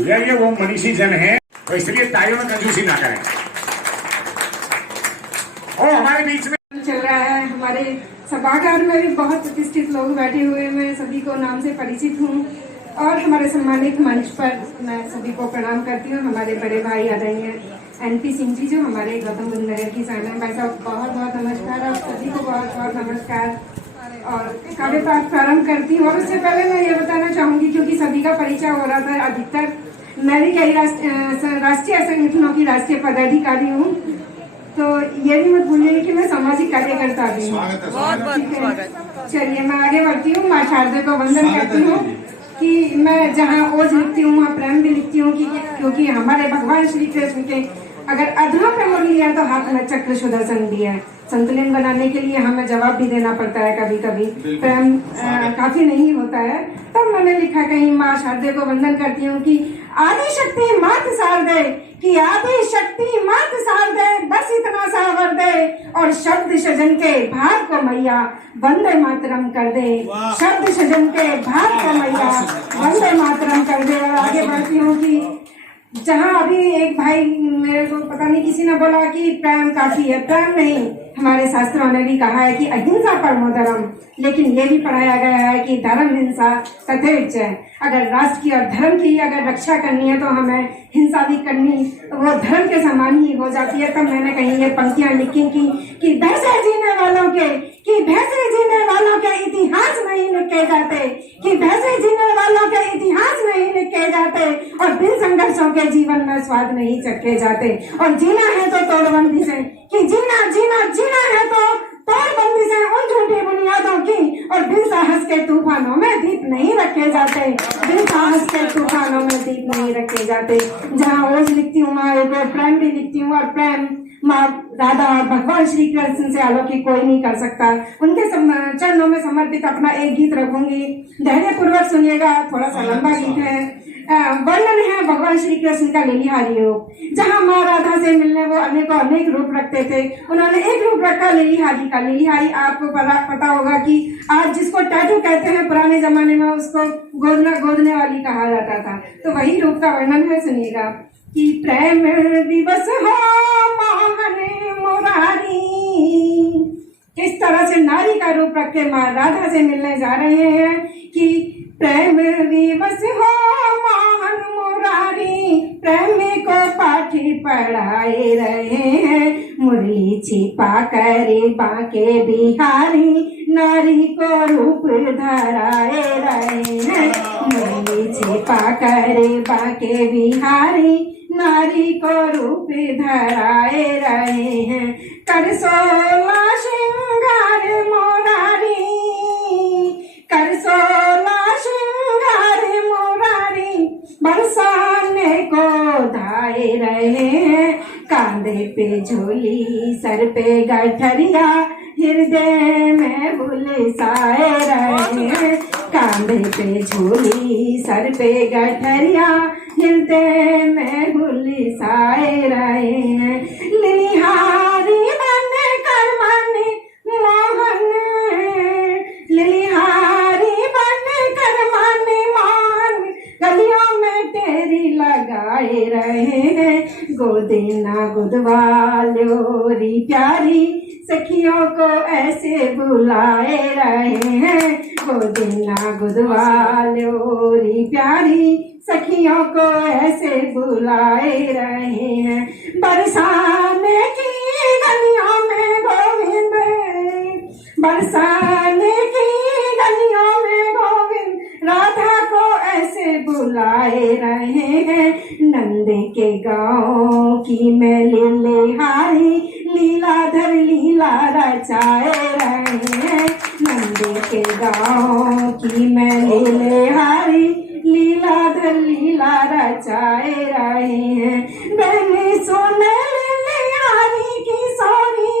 ये वो मनीषी जन है, तो इसलिए ताइयों में कंजूसी ना करें। ओ हमारे बीच में चल रहा है, हमारे सभागार में भी बहुत प्रतिष्ठित लोग बैठे हुए, मैं सभी को नाम से परिचित हूँ और हमारे सम्मानित मंच पर मैं सभी को प्रणाम करती हूँ। हमारे बड़े भाई आदरणीय NP सिंह जी जो हमारे गौतम बुद्ध नगर की साइना भाई साहब, बहुत बहुत नमस्कार। आप सभी को बहुत बहुत नमस्कार और काव्य पाठ प्रारंभ करती हूँ। और उससे पहले मैं ये बताना चाहूंगी, क्योंकि सभी का परिचय हो रहा था, अधिकतर मैं भी कई राष्ट्रीय संगठनों की राष्ट्रीय पदाधिकारी हूँ, तो ये भी मत भूलिए कि मैं सामाजिक कार्यकर्ता भी हूँ। चलिए मैं आगे बढ़ती हूँ। माँ शारदा को वंदन करती हूँ कि मैं जहाँ ओज लिखती हूँ वहाँ प्रेम भी लिखती हूँ, क्योंकि हमारे भगवान श्री कृष्ण के अगर अधरों पे मुरली है तो हाथ में चक्र सुदर्शन भी है। संतुलन बनाने के लिए हमें जवाब भी देना पड़ता है, कभी कभी प्रेम काफी नहीं होता है। तब मैंने लिखा कहीं, माँ शारदे को वंदन करती हूँ कि आदि शक्ति मात शारदे, कि आदि शक्ति मात शारदे, बस इतना सा वर दे और शब्द सजन के भाव को मैया वंदे मातरम कर दे। शब्द सजन के भाव को मैया वंदे मातरम कर दे। और आगे बढ़ती हूँ कि जहाँ अभी एक भाई मेरे को पता नहीं किसी ने बोला कि प्रेम काफी है, प्रेम नहीं, हमारे शास्त्रों ने भी कहा है कि अहिंसा परमो धर्म, लेकिन ये भी पढ़ाया गया है कि धर्म हिंसा तथेच है। अगर राष्ट्र की और धर्म की अगर रक्षा करनी है तो हमें हिंसा भी करनी, वो धर्म के समान ही हो जाती है। तब मैंने कहीं ये पंक्तियां लिखी कि भैंसे जीने वालों के, कि भैंसे जीने वालों के इतिहास नहीं लिखे जाते, कि भैंसे जीने वालों के इतिहास नहीं लिखे जाते और बिन संघर्षों के जीवन में स्वाद नहीं चखे जाते। और जीना है तो तोड़बंदी से, कि जीना जीना जीना है तो तोड़बंदी से उन झूठी बुनियादों की, और बिन साहस के तूफानों में दीप नहीं रखे जाते, बिन साहस के तूफानों में दीप नहीं रखे जाते। जहाँ ओज लिखती हूँ वहाँ एक प्रेम भी लिखती हूँ, और प्रेम माँ राधा और भगवान श्री कृष्ण से अलौकिक कोई नहीं कर सकता। उनके चरणों में समर्पित अपना एक गीत रखूंगी, धैर्य पूर्वक सुनिएगा, थोड़ा सा लंबा गीत है। वर्णन है भगवान श्री कृष्ण का लिलिहारी रूप। जहाँ माँ राधा से मिलने वो अनेक रूप रखते थे, उन्होंने एक रूप रखा लिलिहारी का। लिलिहारी आपको पता होगा कि आज जिसको टैटू कहते हैं, पुराने जमाने में उसको गोदने वाली कहा जाता था, तो वही रूप का वर्णन है, सुनिएगा कि प्रेम दिवस हो मोहन मुरारी। किस तरह से नारी का रूप रख के माँ राधा से मिलने जा रहे हैं कि प्रेम दिवस हो मोहन मुरारी, प्रेम को पाठी पढ़ाए रहे हैं, मुरली छिपा करे बांके बिहारी, नारी को रूप धराए रहे हैं, मुरली छिपा करे बांके बिहारी, नारी को रूप धराए रहे हैं। कर सोला श्रृंगार मोरारी, कर सोला श्रृंगार मोरारी, बरसाने को धाए रहे हैं, कांधे पे झोली सर पे गठरिया, हृदय में बुलसाए रहे हैं, कांधे पे झोली सर पे गठरिया, हृदय में बुलसाए रहे हैं। लिलिहारी बन कर मन मोहन, लिलिहारी बन कर मन मोहन, गलियों में तेरी लगाए रहे हैं, गोदेना गुदवालोरी प्यारी, सखियों को ऐसे बुलाए रहे हैं, गोदेना गुदवालोरी प्यारी, सखियों को ऐसे बुलाए रहे हैं। बरसाने की गलियों में गोविंद, बरसाने की गलियों में गोविंद, राधा को ऐसे बुलाए रहे हैं, नंद के गाँव की मैं लिलिहारी, लीलाधर लीला रचाए रहे हैं, नंद के गाँव की मैं लिलिहारी, लीलाधर लीला रचाए रहे हैं। बहने सुने लिलिहारी की सोनी,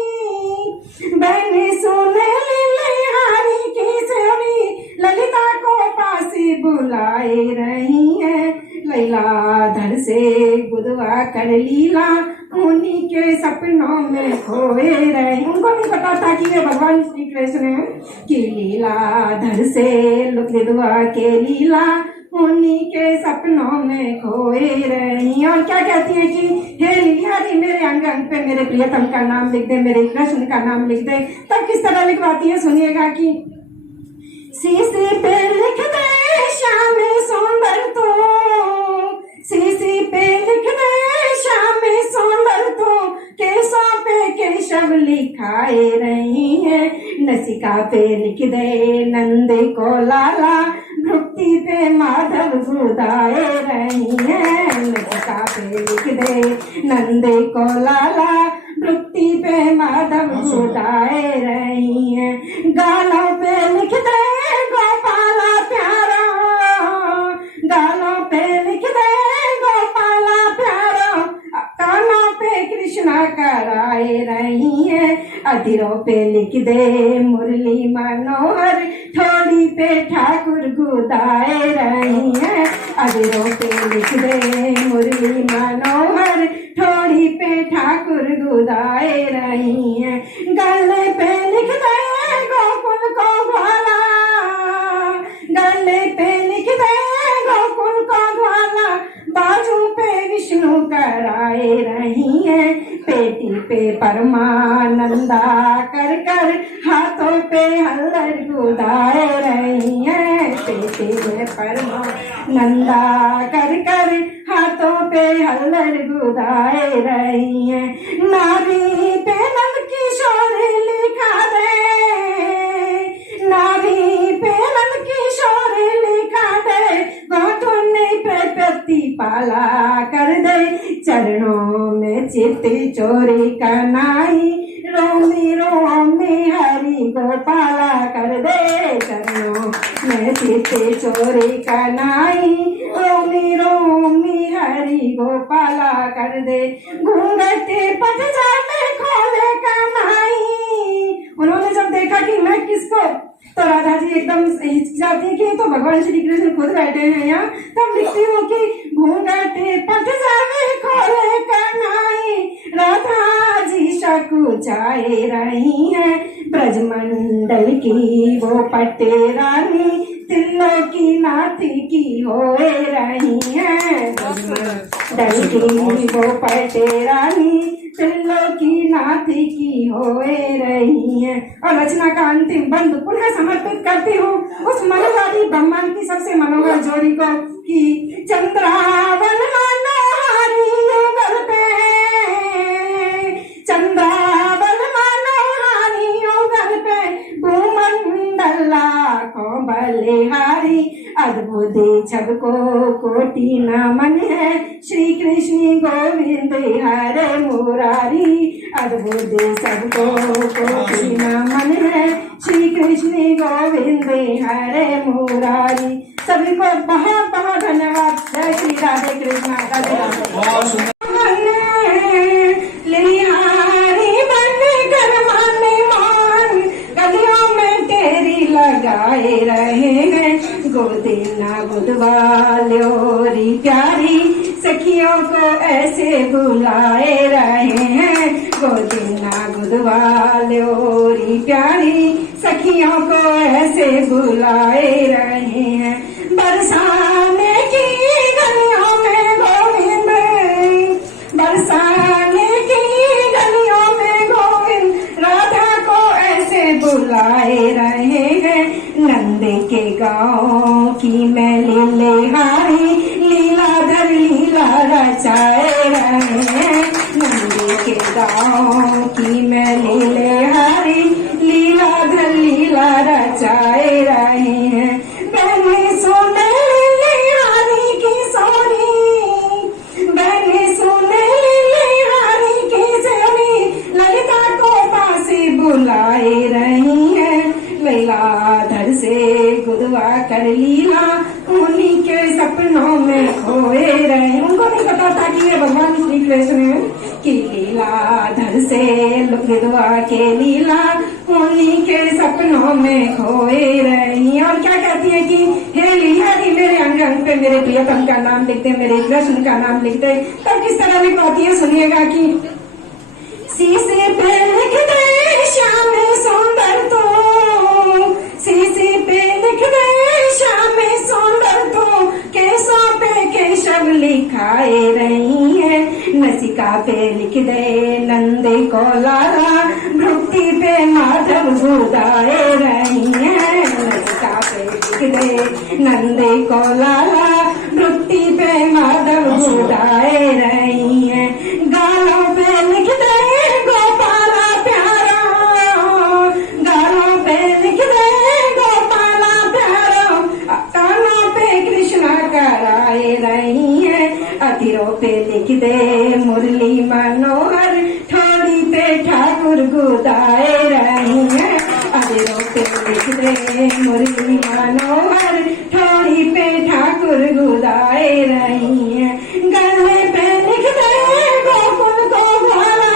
बहने सुने लिलिहारी की सोनी, ललिता को पासी बुलाए रही हैं, लैलाधर से गुदवा कर लीला, उन्हीं के सपनों में खोए रहे। उनको नहीं पता था कि ये भगवान श्री कृष्ण है, कि लीलाधर से गुदवा के लीला, उन्हीं के सपनों में खोए रही। और क्या कहती है कि हे लिहारी मेरे अंग अंग पे मेरे प्रियतम का नाम लिख दे, मेरे कृष्ण का नाम लिख दे। तब किस तरह लिखवाती है सुनिएगा कि सीसी पे लिख दे श्याम सुंदर तो, सीसी पे लिख दे श्याम सुंदर तो, केशों पे केशव लिखाए रही है। नसिका पे लिख दे नंद को लाला, भक्ति पे माधव गुदाए रही है। नसिका पे लिख दे नंद को लाला, भक्ति पे माधव गुदाए रही है। गालों पे लिख दे गोपाला प्यारा, गालों पे लिख दे गोपाला प्यारा, कानों पे कृष्णा कराए रही है। अधीरों पे लिख दे मुरली मनोहर, ठोड़ी पे ठाकुर गुदाए रही है। अधीरों पे लिख दे मुरली मनोहर, ठोड़ी पे ठाकुर गुदाए रही है। गले पे लिख दे गोकुल को ग्वाला, गले पे लिख दे गोकुल को ग्वाला, बाजू पे विष्णु कराए रही है। पेटी पे परमानंदा कर कर, हाथों पे हल्लर गुदाए रही है। पेटी पे परमानंदा कर कर, हाथों पे हल्लर गुदाए रही है। नारी पे नंद किशोर लिखा दे, नारी पे नंद किशोर लिखा दे, गोतुनी पे प्रतिपाला कर दे। चरणों में चित्त चोरी कनाई, रोमी रोमी हरि गोपाला कर दे। चरणों में चित्त चोरी कनाई, रोमी रोमी हरि गोपाला कर दे। घूंघटे पट जाते खोले कनाई, उन्होंने जब देखा कि मैं किसको, तो राधा जी एकदम हिचकिचाती है कि तो भगवान श्री कृष्ण खुद बैठे हैं यहाँ। तब लिखती हूँ कि घूंघटे पट जावे खोले कनाई, राधा जी शकुचाए रही है। ब्रजमंडल की वो पट्टे रानी, तिल्लों की नाथी की होए रही है। ब्रजमंडल की वो पट्टे रानी, तिल्लों की नाथी की होए रही है। और रचना का अंतिम बंद पुनः समर्पित करती हूँ उस मनोहारी ब्रह्मांड की सबसे मनोहर जोड़ी को कि चंद्रावन मनोहारी युगल पे, चंद्रावन मनोहारी युगल पे, भूमंडल लाखों बलिहारी, अद्भुत सबको कोटि नमन है। श्री कृष्ण गोविंद हरे मुरारी, अद्भुत सबको कोटि नमन है। श्री कृष्ण गोविंद हरे मुरारी। सभी को बहुत बहुत धन्यवाद। जय श्री राधे कृष्ण। राधे राधे। लिहारी बन कर मन मान, गलियों में तेरी लगाए रहे हैं। गोदिना बुधवाल्योरी प्यारी, सखियों को ऐसे बुलाए रहे हैं। गोदिना बुधवाल्योरी प्यारी, सखियों को ऐसे बुलाए रहे हैं। बरसाने की गलियों में गोविंद, बरसाने की गलियों में गोविंद, राधा को ऐसे बुलाए रहे हैं। नंद के गाँव की मैं लीलेहारी, लीलाधर लीला रचाए रहे हैं। नंद के गाँव की मैं लीलेहारी, लीलाधर लीला रचाए रहे हैं। बहने सुने लीलेहारी की सोनी, बहने सुने लीलेहारी की सोनी, ललिता को पास बुलाए रही है। लीलाधर से गुदवा कर लीला, उन्हीं के सपनों में खोए रहे। उनको नहीं पता था कि ये भगवान श्री कृष्ण है, कि लीलाधर से गुदवा के लीला, उन्हीं के सपनों में खोए रही। और क्या कहती है कि हे लिहारी मेरे अंग अंग पे मेरे प्रियतम का नाम लिख दे, मेरे कृष्ण का नाम लिख दे। तब किस तरह लिखवाती है सुनिएगा कि शीशे पे लिख दे श्याम सुंदर तो, शीशे पे लिख दे श्याम सुंदर तो, पे लिख दे नंद को लाला, भ्रुक्ति पे माधव गुदाए रही है। ललिता पे लिख दे नंद को लाला, भ्रुक्ति पे माधव गुदाए रही है। गालों पे लिख दे गोपाला प्यारा, गालों पे लिख दे गोपाला प्यारा, कानों पे कृष्णा कराए रही है। अधीरों पे लिख दे मुरली मनोहर, ठोड़ी पे ठाकुर गुदाए रही है। अधीरों पे लिख दे मुरली मनोहर, ठोड़ी पे ठाकुर गुदाए रही है। गले पे लिख दे गोकुल को ग्वाला,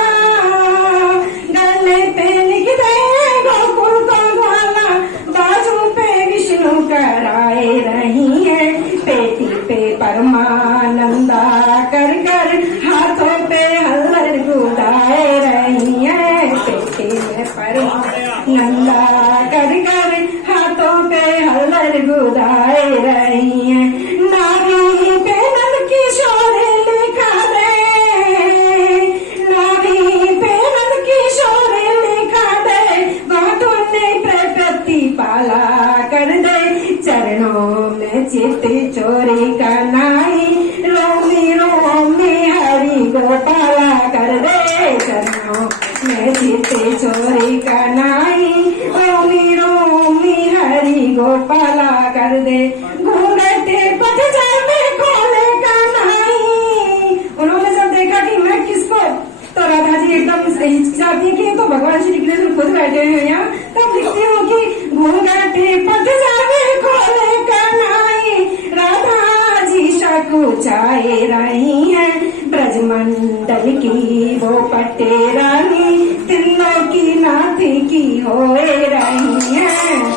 गले पे लिख दे गोकुल को ग्वाला, बाजू पे विष्णु कराए रही है। पेटी पे परमानंदा कर कर, हाथों पे हल्लर गुदाए रही है। पेटी में परमानंदा कर कर, हाथों पे हल्लर गुदाए रही है। नारी पे नंद किशोर लिखा दे, नारी पे नंद किशोर लिखा दे, बातों ने प्रकृति पाला कर दे। चरणों में चित चोरी का नाई, रोमी रोमी हरि गोपाला कर दे। चरणों में चित चोरी का नाई, रोमी रोमी हरि गोपाला कर दे। घूंघटे पतझड़ में खोले का नाई, उन्होंने जब देखा कि मैं किसको, तो राधा जी एकदम हिचकिचाती कि तो भगवान श्री कृष्ण खुद बैठे हुए हैं यहाँ, तब लिखती हूँ कि घूंघटे पतझड़ में खोले का नाई, राधा जी शकुचाए रही है। ब्रजमंडल की वो पट्टे रानी, तीनों की नाथ की होए रही